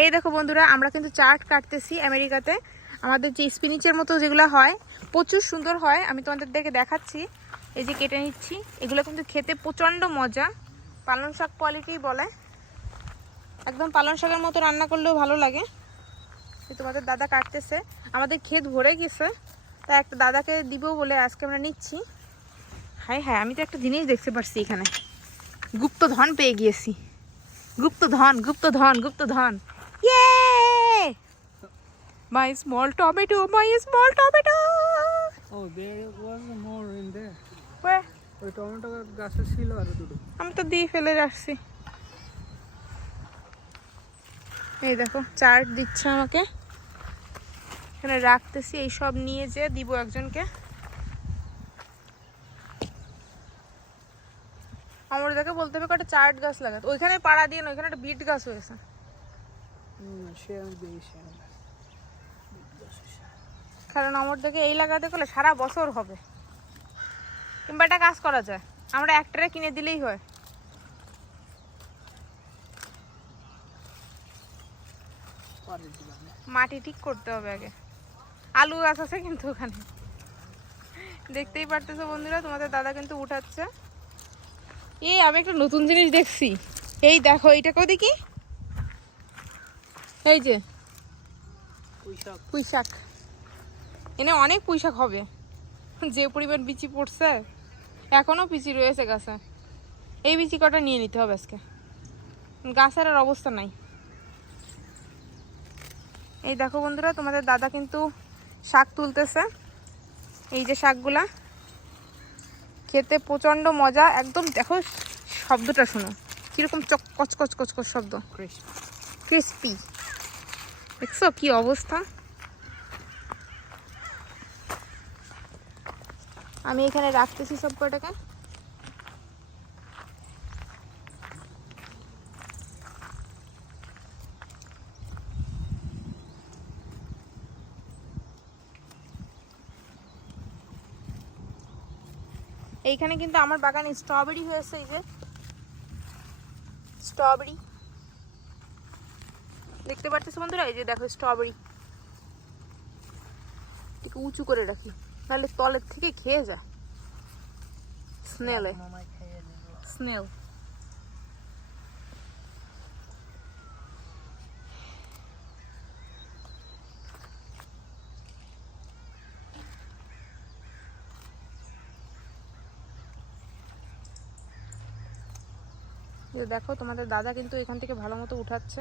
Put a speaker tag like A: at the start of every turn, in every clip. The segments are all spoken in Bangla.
A: এই দেখো বন্ধুরা, আমরা কিন্তু চার্ট কাটতেছি আমেরিকাতে। আমাদের যে স্পিনিচের মতো যেগুলো হয়, প্রচুর সুন্দর হয়। আমি তোমাদের দেখে দেখাচ্ছি। এই যে কেটে নিচ্ছি। এগুলো কিন্তু খেতে প্রচণ্ড মজা। পালং শাক কোয়ালিটি বলে। একদম পালং শাকের মতো রান্না করলেও ভালো লাগে। তোমাদের দাদা কাটতেছে। আমাদের ক্ষেত ভরে গেছে। তা একটা দাদাকে দিব বলে আজকে আমরা নিচ্ছি। হ্যাঁ হ্যাঁ আমি তো একটা জিনিস দেখতে পারছি এখানে। গুপ্ত ধন পেয়ে গিয়েছি। গুপ্ত ধন গুপ্ত ধন গুপ্ত ধন my small tomato my small tomato
B: Oh, there was more in there.
A: ওয়ে
B: ওই টমেটো গাছে ছিল আরও দুটো।
A: আমি তো দিয়ে ফেলে রাখছি। এই দেখো চার্ট দিচ্ছে আমাকে। এখানে রাখতেছি এই সব নিয়ে যে দিব একজনকে। আমার দেখে বলতে হবে কটা চার্ট গাছ লাগাতে। ওইখানে পাড়া দিয়ে না ওইখানে একটা বিট গাছ হয়েছে।
B: হুম সে আমি দিয়েছি।
A: কারণ আমার দেখে এই লাগাতে গেলে সারা বছর হবে। কিংবা একটা কাজ করা যায়। আমরা একটারে কিনে দিলেই হয়। মাটি ঠিক করতে হবে আগে। আলু গাছ আছে কিন্তু ওখানে। দেখতেই পারতেছো বন্ধুরা তোমাদের দাদা কিন্তু উঠাচ্ছে। এই আমি একটা নতুন জিনিস দেখছি। এই দেখো এইটা কই দেখি? এই যে পুঁই শাক এনে অনেক শাক হবে। যে পরিমাণ বিচি পড়ছে এখনও পিচি রয়েছে গাছে। এই বিচি কটা নিয়ে নিতে হবে আজকে। গাছের আর অবস্থা নাই। এই দেখো বন্ধুরা তোমাদের দাদা কিন্তু শাক তুলতেছে। এই যে শাকগুলা খেতে প্রচণ্ড মজা। একদম দেখো শব্দটা শোনো কীরকম চক কচকচ কচ কচ কচ শব্দ।
B: ক্রিস্প
A: ক্রিস্পি দেখছ কী অবস্থা? আমি এখানে রাখতেছি সব কটাকে। এইখানে কিন্তু আমার বাগানে স্ট্রবেরি হয়েছে, এই যে। স্ট্রবেরি দেখতে পাচ্ছিস বন্ধুরা? এই যে দেখো স্ট্রবেরি এটাকে উঁচু করে রাখি, নাহলে তলের থেকে খেয়ে যা এই যে দেখো তোমাদের দাদা কিন্তু এখান থেকে ভালো মতো উঠাচ্ছে।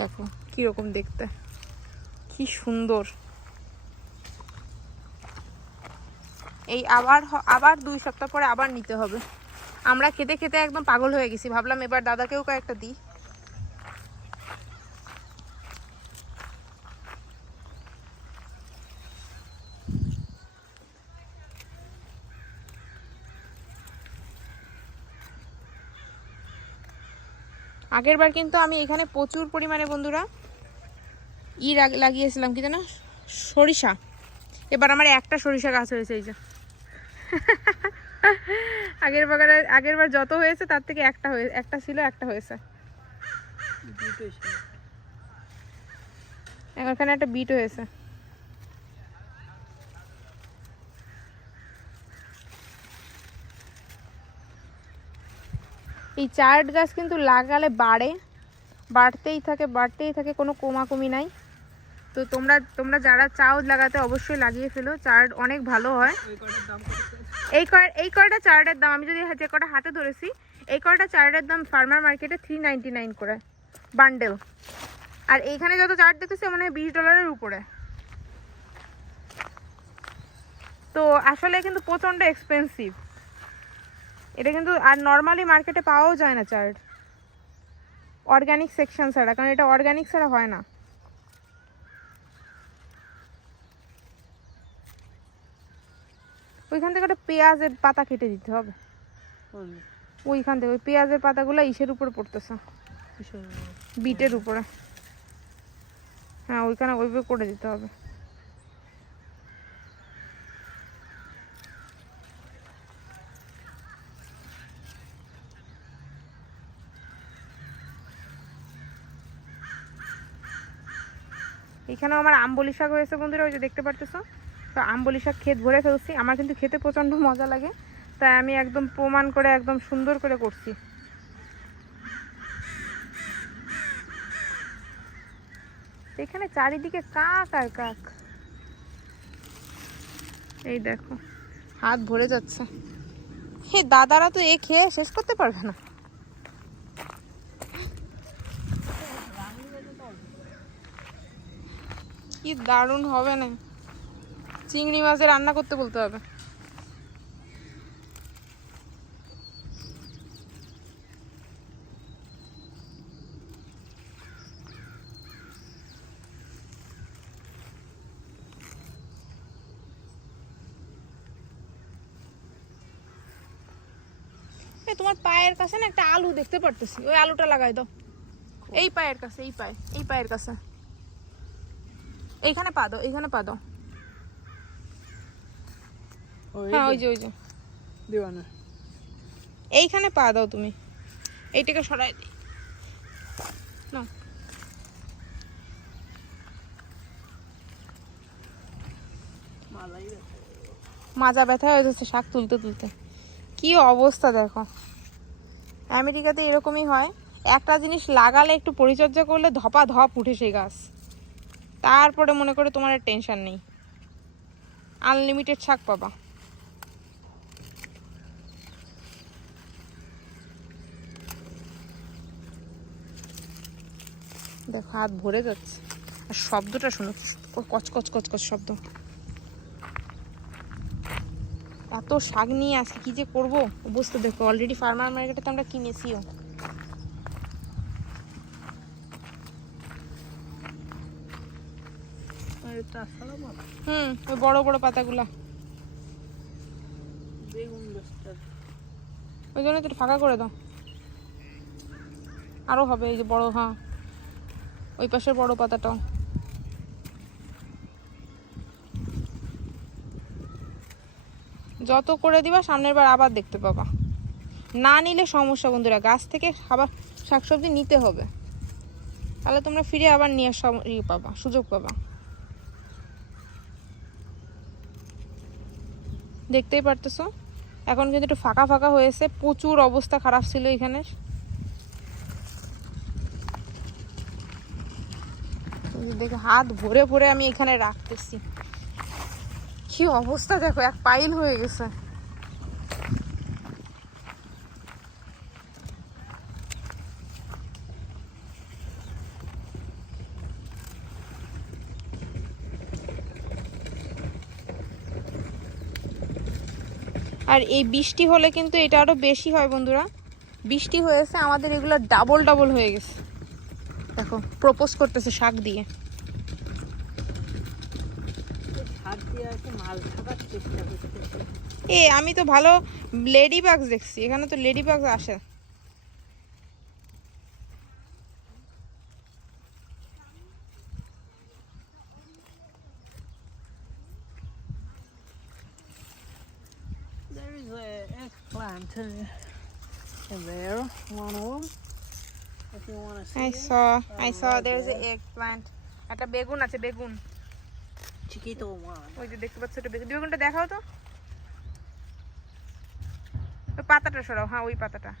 A: দেখো কীরকম দেখতে। কি সুন্দর। এই আবার আবার দুই সপ্তাহ পরে আবার নিতে হবে। আমরা খেতে খেতে একদম পাগল হয়ে গেছি। ভাবলাম এবার দাদাকেও কয়েকটা দিই। আগের বার কিন্তু আমি এখানে প্রচুর পরিমাণে বন্ধুরা ই লাগ- লাগিয়েছিলাম কি জানো? সরিষা। এবার আমার একটা সরিষা গাছ হয়েছে এই যে। আগের বাগানে আগের বার যত হয়েছে তার থেকে একটা হয়ে একটা ছিল একটা হয়েছে। এখানে একটা বিট হয়েছে। এই চার্ট গাছ কিন্তু লাগালে বাড়ে, বাড়তেই থাকে বাড়তেই থাকে, কোনো কমাকমি নাই। তো তোমরা তোমরা যারা চাও লাগাতে অবশ্যই লাগিয়ে ফেলো চার্ট অনেক ভালো হয়। এই কয় এই কয়টা চার্টের দাম, আমি যদি যে কটা হাতে ধরেছি, এই কয়টা চার্টের দাম ফার্মার মার্কেটে থ্রি নাইনটি নাইন করে বান্ডেল আর এইখানে যত চার্ট দেখতেছি, মনে বিশ ডলারের উপরে। তো আসলে কিন্তু প্রচণ্ড এক্সপেন্সিভ এটা কিন্তু আর নর্মালি মার্কেটে পাওয়াও যায় না চার্ট অর্গানিক সেকশন ছাড়া কারণ এটা অর্গানিক ছাড়া হয় না। ওইখান থেকে একটা পেঁয়াজের পাতা কেটে দিতে হবে। ওইখান থেকে ওই পেঁয়াজের পাতাগুলো ইসের উপরে পড়তেছে। বিটের উপরে। হ্যাঁ ওইখানে ওইভাবে করে দিতে হবে। এখানেও আমার আম্বলি শাক হয়েছে বন্ধুরা, ওই যে দেখতে পারতেছো? তো আম্বলি শাক ক্ষেত ভরে ফেলছি। আমার কিন্তু খেতে প্রচণ্ড মজা লাগে, তাই আমি একদম প্রমাণ করে, একদম সুন্দর করে করছি। এখানে চারিদিকে কাক আর কাক। এই দেখো, হাত ভরে যাচ্ছে। হে, দাদারা তো এ খেয়ে শেষ করতে পারবে না। কি দারুণ হবে না। চিংড়ি মাছে রান্না করতে বলতে হবে। তোমার পায়ের কাছে না একটা আলু দেখতে পারতেছি। ওই আলুটা লাগাই দাও। এই পায়ের কাছে এই পায়ে এই পায়ের কাছে। এইখানে পা দাও এইখানে পা দাও। হ্যাঁ ওই যে ওই যে।
B: দিবা না
A: এইখানে পা দাও তুমি। এইটাকে সরাই দিই। নাও। মাজা ব্যথা হয়ে যাচ্ছে শাক তুলতে তুলতে। কি অবস্থা দেখো। আমেরিকাতে এরকমই হয়। একটা জিনিস লাগালে একটু পরিচর্যা করলে ধপা ধপ উঠে সেই গাছ। তারপরে মনে করে তোমার আর টেনশন নেই। আনলিমিটেড শাক পাবা। দেখো, হাত ভরে যাচ্ছে। আর শব্দটা শোনো কচকচ কচ কচ কচ শব্দ। এত শাক নিয়ে আজকে কি যে করব? বুঝতে দেখো অলরেডি ফার্মার মার্কেটে তো আমরা কিনেছিও
B: আর তাছাড়া বলো,
A: হুম ওই বড় বড় পাতাগুলা। ওই জন্য তো ফাঁকা করে দাও। আরও হবে এই যে বড় হ্যাঁ। ওই পাশের বড় পাতাটাও। যত করে দিবা সামনের বার আবার দেখতে পাবা। না নিলে সমস্যা বন্ধুরা। গাছ থেকে আবার শাকসবজি নিতে হবে। তাহলে তোমরা ফিরে আবার নিয়ে ইয়ে পাবা সুযোগ পাবা। দেখতেই পারতেছো। এখন কিন্তু একটু ফাঁকা ফাঁকা হয়েছে, প্রচুর অবস্থা খারাপ ছিল এখানে। দেখে, হাত ভরে ভরে আমি এখানে রাখতেছি। কি অবস্থা দেখো, এক পাইল হয়ে গেছে। আর এই বৃষ্টি হলে কিন্তু এটা আরও বেশি হয় বন্ধুরা। বৃষ্টি হয়েছে আমাদের এগুলো ডাবল ডাবল হয়ে গেছে। দেখো প্রপোজ করতেছে শাক দিয়ে। এ আমি তো ভালো লেডি বাগস দেখছি এখানে তো লেডি বাগস আসে।
B: planted in there, one of them. If you want to see.
A: I saw,
B: it,
A: I saw right there's there. an eggplant. একটা বেগুন আছে বেগুন
B: চিকিতো
A: ওই যে দেখতে পাচ্ছ ওটা বেগুন বেগুনটা দেখাও তো পাতাটা সরাও হ্যাঁ ওই পাতাটা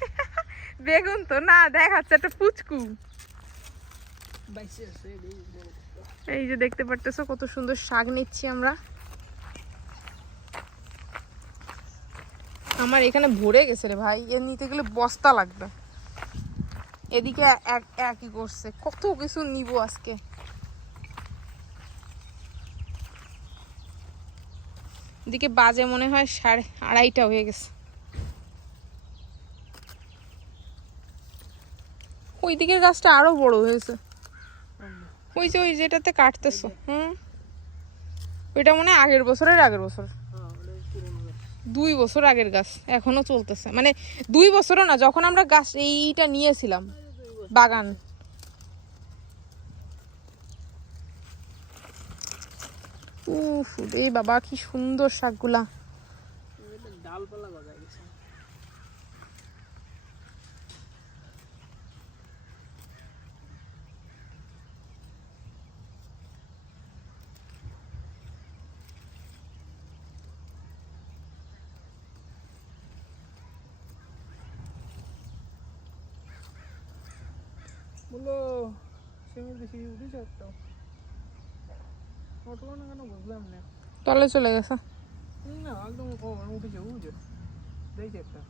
A: বেগুন তো না দেখাচ্ছে একটা পুচকু
B: এই
A: যে দেখতে পারতেছো কত সুন্দর শাক নিচ্ছি আমরা আমার এখানে ভরে গেছে রে ভাই। এর নিতে গেলে বস্তা লাগবে। এদিকে এক একই করছে। কত কিছু নিব আজকে। এদিকে বাজে মনে হয় সাড়ে আড়াইটা হয়ে গেছে। ওই দিকের গাছটা আরও বড় হয়েছে। ওই যে ওই যেটাতে কাটতেছো হুম? ওইটা মনে হয় আগের বছরের আগের বছর। দুই বছর আগের গাছ, এখনও চলতেছে। মানে দুই বছরও না, যখন আমরা গাছ এইটা নিয়েছিলাম, বাগান। উফ এই বাবা, কি সুন্দর শাকগুলা।
B: ডালপালা গজায় গেছে। বলো সেমি বেশি উঠেছে একটা। অটো না কেন বুঝলাম না।
A: তলে চলে গেছে।
B: না একদম ও উঠেছে বুঝে দেখছি একটা।